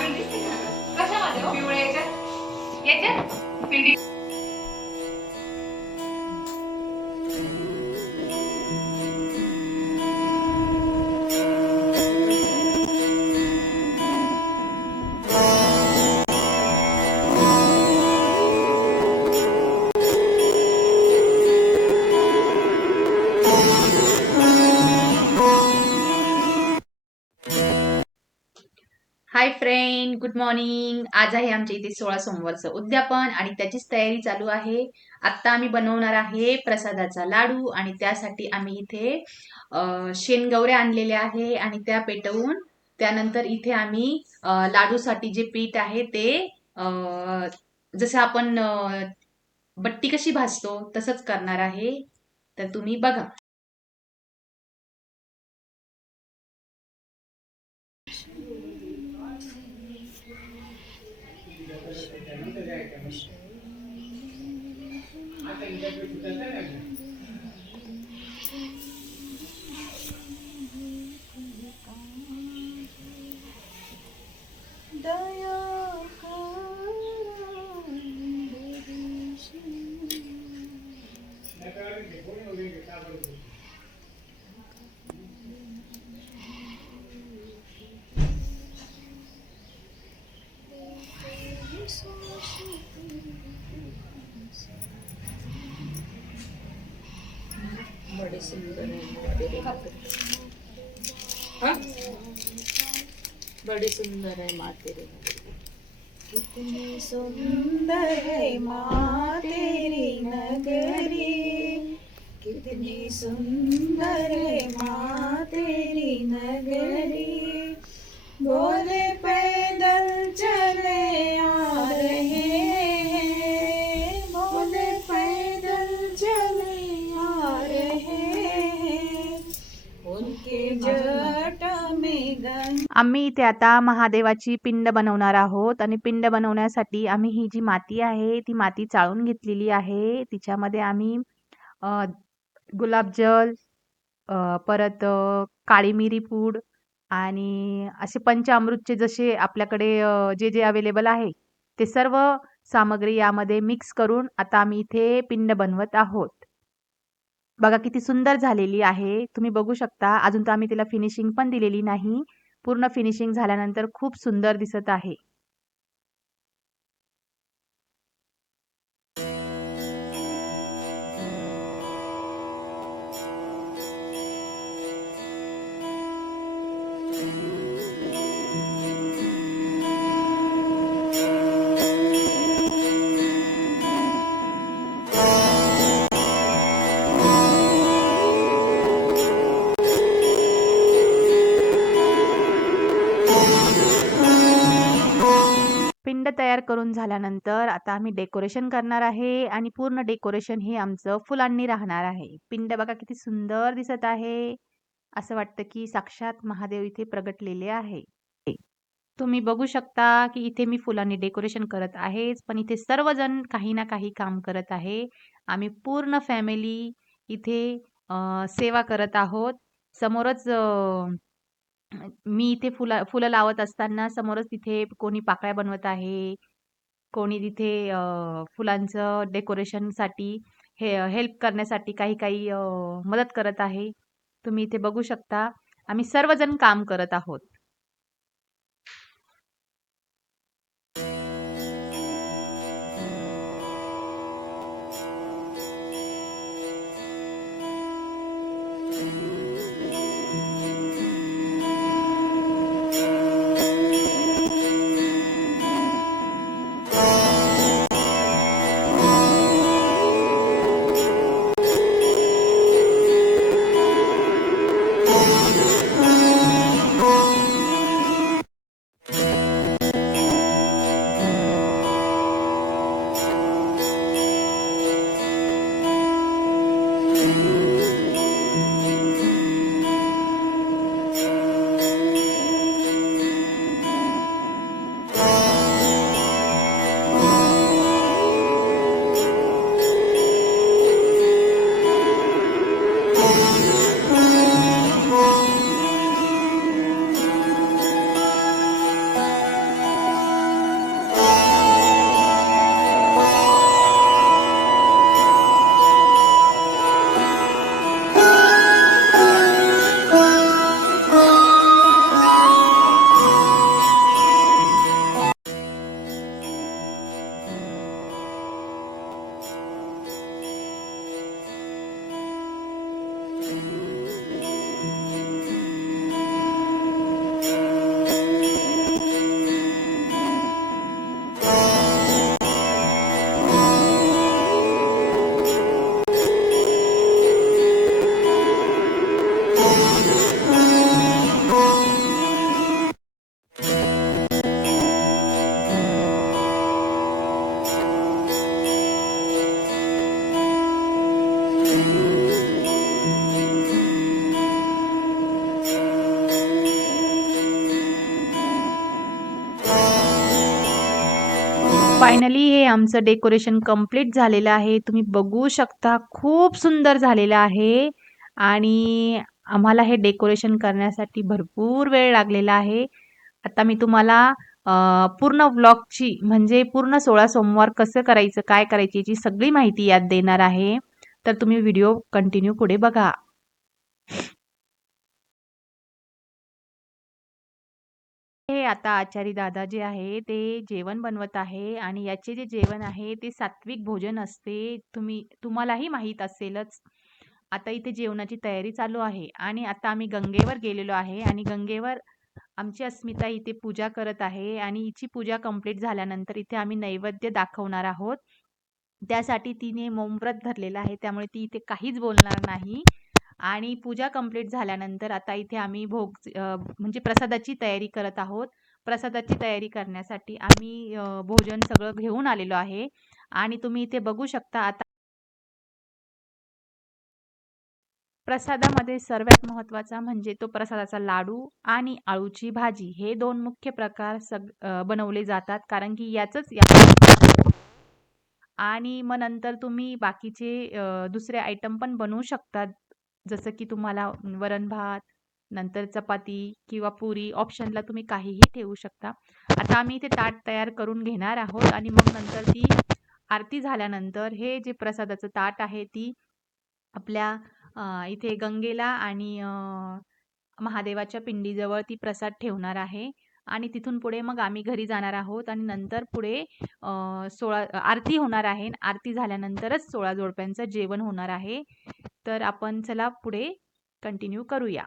चांगली दिसते का? कशामध्ये हो? पिवळ्या याच्यात याच्यात पिंडी. Hi friend, good morning. आज आहे आमच्या इथे 16 सोमवारचं उद्यापन आणि त्याचीच तयारी चालू आहे. आत्ता आम्ही बनवणार आहे प्रसादाचा लाडू आणि त्यासाठी आम्ही इथे शेंगवऱ्या आणलेल्या आहे आणि त्या पेटवून त्यानंतर इथे आम्ही लाडूसाठी जे पीठ आहे ते अ, जसं आपण बट्टी कशी भाजतो तसंच करणार आहे. तर तुम्ही बघा. बड़े सुंदर है तेरे हाँ बड़े सुंदर है माँ तेरे कितनी सुंदर है माँ तेरी नगरी कितनी सुंदर है माँ तेरी नगरी बोले पैदल चले आ रहे हैं बोले पैदल चले आ रहे हैं उनके जट में गंगा. आम्ही इथे आता महादेवाची पिंड बनवणार आहोत आणि पिंड बनवण्यासाठी आम्ही ही जी माती आहे ती माती चाळून घेतलेली आहे. तिच्यामध्ये आम्ही गुलाबजल, परत काळी मिरी पूड आणि असे पंचामृतचे जसे आपल्याकडे जे जे अवेलेबल आहे ते सर्व सामग्री यामध्ये मिक्स करून आता आम्ही इथे पिंड बनवत आहोत. बघा किती सुंदर झालेली आहे. तुम्ही बघू शकता. अजून तर आम्ही तिला फिनिशिंग पण दिलेली नाही. पूर्ण फिनिशिंग झाल्यानंतर खूप सुंदर दिसत आहे. पिंड तयार करून झाल्यानंतर आता आम्ही डेकोरेशन करणार आहे आणि पूर्ण डेकोरेशन हे आमचं फुलांनी राहणार आहे. पिंड बघा किती सुंदर दिसत आहे. असं वाटतं की साक्षात महादेव इथे प्रगटलेले आहे. तुम्ही बघू शकता की इथे मी फुलांनी डेकोरेशन करत आहेच, पण इथे सर्वजण काही ना काही काम करत आहे. आम्ही पूर्ण फॅमिली इथे सेवा करत आहोत. समोरच मी इथे फुलं लावत असताना समोरच तिथे कोणी पाकळ्या बनवत आहे. कोणी तिथे फुलांचं डेकोरेशनसाठी हेल्प करण्यासाठी काही मदत करत आहे. तुम्ही इथे बघू शकता. आम्ही सर्वजण काम करत आहोत. फायनली हे आमचं डेकोरेशन कंप्लीट झालेलं आहे. तुम्ही बघू शकता खूप सुंदर झालेलं आहे आणि आम्हाला हे डेकोरेशन करण्यासाठी भरपूर वेळ लागलेला आहे. आता मी तुम्हाला पूर्ण व्लॉगची म्हणजे पूर्ण 16 सोमवार कसं करायचं, काय करायची याची सगळी माहिती यात देणार आहे. तर तुम्ही व्हिडिओ कंटिन्यू पुढे बघा. हे आता आचारी दादा जे आहे ते जेवण बनवत आहे आणि याचे जे जेवण आहे ते सात्विक भोजन असते. तुम्हालाही माहीत असेलच. आता इथे जेवणाची तयारी चालू आहे आणि आता आम्ही गंगेवर गेलेलो आहे आणि गंगेवर आमची अस्मिता इथे पूजा करत आहे आणि हिची पूजा कंप्लीट झाल्यानंतर इथे आम्ही नैवेद्य दाखवणार आहोत. त्यासाठी तिने मौनव्रत धरलेलं आहे, त्यामुळे ती इथे काहीच बोलणार नाही. आणि पूजा कंप्लीट झाल्यानंतर आता इथे आम्ही म्हणजे प्रसादाची तयारी करत आहोत. प्रसादाची तयारी करण्यासाठी आम्ही भोजन सगळं घेऊन आलेलो आहे आणि तुम्ही इथे बघू शकता. आता प्रसादामध्ये सर्वात महत्त्वाचा म्हणजे तो प्रसादाचा लाडू आणि आळूची भाजी, हे 2 मुख्य प्रकार बनवले जातात, कारण की याचंच आणि मग नंतर तुम्ही बाकीचे दुसरे आयटम पण बनवू शकतात. जसं की तुम्हाला वरण भात, नंतर चपाती किंवा पुरी ऑप्शनला तुम्ही काहीही ठेवू शकता. आता आम्ही इथे ताट तयार करून घेणार आहोत आणि मग नंतर ती आरती झाल्यानंतर हे जे प्रसादाचं ताट आहे ती आपल्या इथे गंगेला आणि महादेवाच्या पिंडीजवळ ती प्रसाद ठेवणार आहे आणि तिथून पुढे मग आम्ही घरी जाणार आहोत आणि नंतर पुढे 16 आरती होणार आहे. आरती झाल्यानंतरच 16 जोडप्यांचं जेवण होणार आहे. तर आपण चला पुढे कंटिन्यू करूया.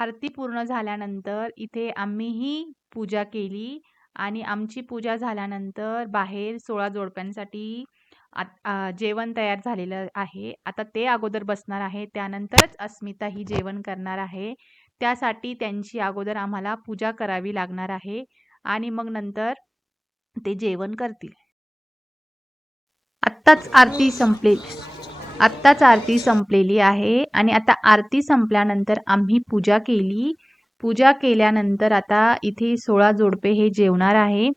आरती पूर्ण झाल्यानंतर इथे आम्हीही पूजा केली आणि आमची पूजा झाल्यानंतर बाहेर 16 जोडप्यांसाठी जेवण तयार झालेलं आहे. आता ते अगोदर बसणार आहे, त्यानंतरच अस्मिता ही जेवण करणार आहे. त्यासाठी त्यांची अगोदर आम्हाला पूजा करावी लागणार आहे आणि मग नंतर ते जेवण करतील. आत्ताच आरती संपलेली आहे आणि आता आरती संपल्यानंतर आम्ही पूजा केली. पूजा केल्यानंतर आता इथे 16 जोडपे हे जेवणार आहे.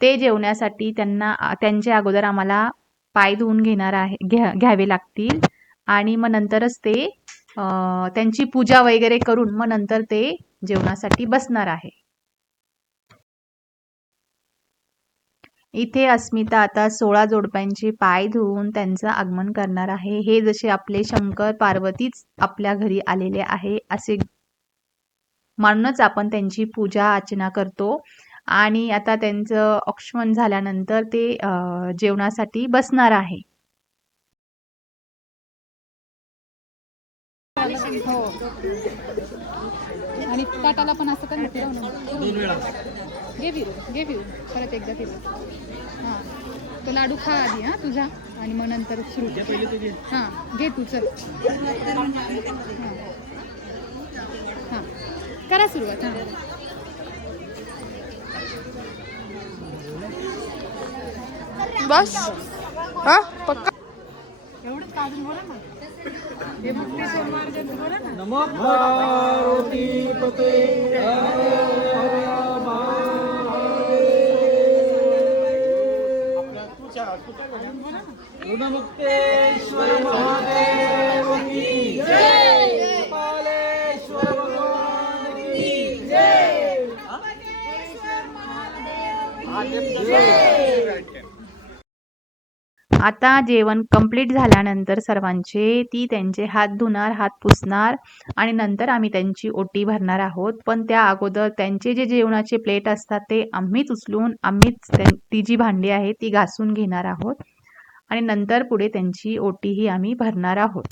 ते जेवण्यासाठी त्यांच्या अगोदर आम्हाला पाय धुवून घ्यावे लागतील आणि मग नंतरच ते त्यांची पूजा वगैरे करून मग नंतर ते जेवणासाठी बसणार आहे. इथे अस्मिता आता 16 जोडप्यांचे पाय धुवून त्यांचं आगमन करणार आहे. हे जसे आपले शंकर पार्वतीच आपल्या घरी आलेले आहे असे मानूनच आपण त्यांची पूजा अर्चना करतो आणि आता त्यांचं औक्षण झाल्यानंतर ते जेवणासाठी बसणार आहे. हो. आणि ताटाला पण असं कर फिरव ना. घे फिरू परत एकदा फिरू. हां, तो लाडू खा आधी हां तुझा आणि मग नंतर सुरू. हां घे तू चल. हां करा सुरुवात. हां बस हा पक्का. एवढंच काढून बोला ना. नमो पार्वती पते गुणमुक्तेश्वर महादेव की जय, पालेश्वर भगवान की जय, आता जेवण कंप्लीट झाल्यानंतर सर्वांचे त्यांचे हात धुणार, हात पुसणार आणि नंतर आम्ही त्यांची ओटी भरणार आहोत. पण त्या अगोदर त्यांचे जे जेवणाचे प्लेट असतात ते आम्हीच उचलून ती जी भांडी आहे ती घासून घेणार आहोत. आणि नंतर पुढे त्यांची ओटीही आम्ही भरणार आहोत.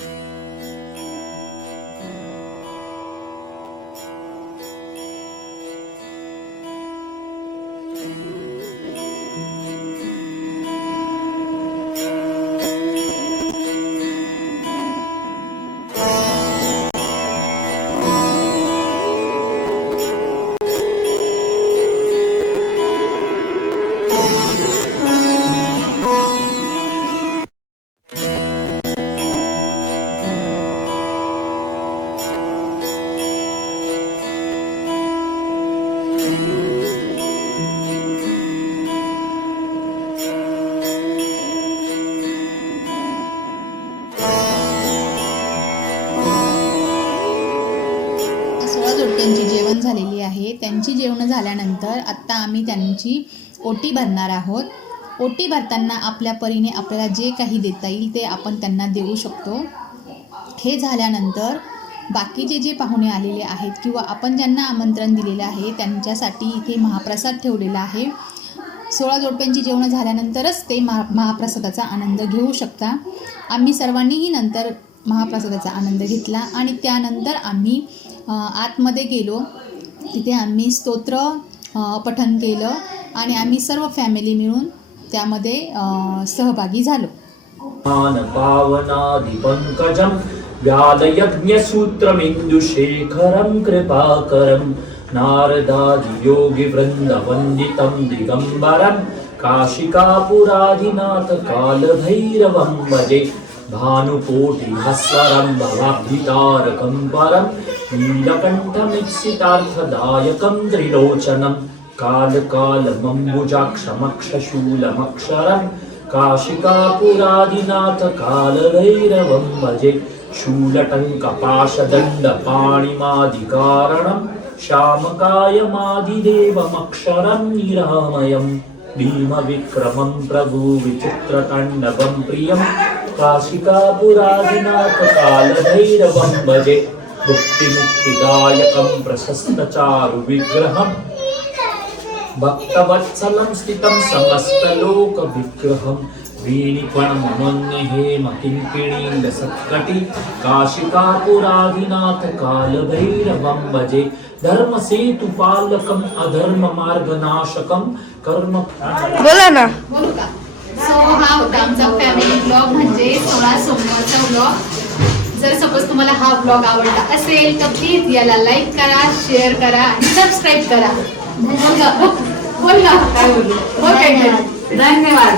जोडप्यांची जेवण झालेली आहे. त्यांची जेवण झाल्यानंतर आत्ता आम्ही त्यांची ओटी भरणार आहोत. ओटी भरताना आपल्या परीने आपल्याला जे काही देता येईल ते आपण त्यांना देऊ शकतो. हे झाल्यानंतर बाकीचे जे पाहुणे आलेले आहेत किंवा आपण ज्यांना आमंत्रण दिलेलं आहे त्यांच्यासाठी इथे महाप्रसाद ठेवलेला आहे. 16 जोडप्यांची जेवणं झाल्यानंतरच ते महाप्रसादाचा आनंद घेऊ शकता. आम्ही सर्वांनीही नंतर महाप्रसादाचा आनंद घेतला आणि त्यानंतर आम्ही आतमध्ये गेलो. तिथे आम्ही स्तोत्र पठण केलं आणि आम्ही सर्व फॅमिली मिळून त्यामध्ये सहभागी झालो. पावनादिपङ्कजं व्यालयज्ञसूत्रमिन्दुशेखरं कृपाकरं नारदादियोगिवृन्दवन्दितं दिगम्बरं काशिकापुरादिनाथ कालभैरवं भजे भानुकोटिहस्वरं भवाब्धितारकं परं नीलकण्ठमीप्सितार्थदायकं त्रिलोचनं कालकालमम्बुजाक्षमक्षशूलमक्षरं काशिकापुरादिनाथ कालभैरवं भजे शूलटङ्कपाशदण्डपाणिमादिकारणं श्यामकायमादिदेवमक्षरं निरामयं भीमविक्रमं प्रभुविचित्रताण्डवं प्रियं काशिकापुरादिनाथ कालभैरवं भजे मुक्तिमुक्तिदायकं प्रशस्तचारुविग्रहं भक्तवत्सलं स्थितं समस्तलोकविग्रहं वेणिपणमन्यहेमकिङ्किणीलसत्कटि काशिकापुरादिनाथ कालभैरवं भजे धर्मसेतुपालकम् अधर्ममार्गनाशकं कर्म. बोला ना. बोलू का? सो हा होता आमचा फॅमिली ब्लॉग म्हणजे 16 सोमवारचा ब्लॉग. जर सपोज तुम्हाला हा ब्लॉग आवडला असेल तर प्लीज याला लाईक करा, शेअर करा आणि सबस्क्राईब करा. बोल ना काय बोलू. धन्यवाद.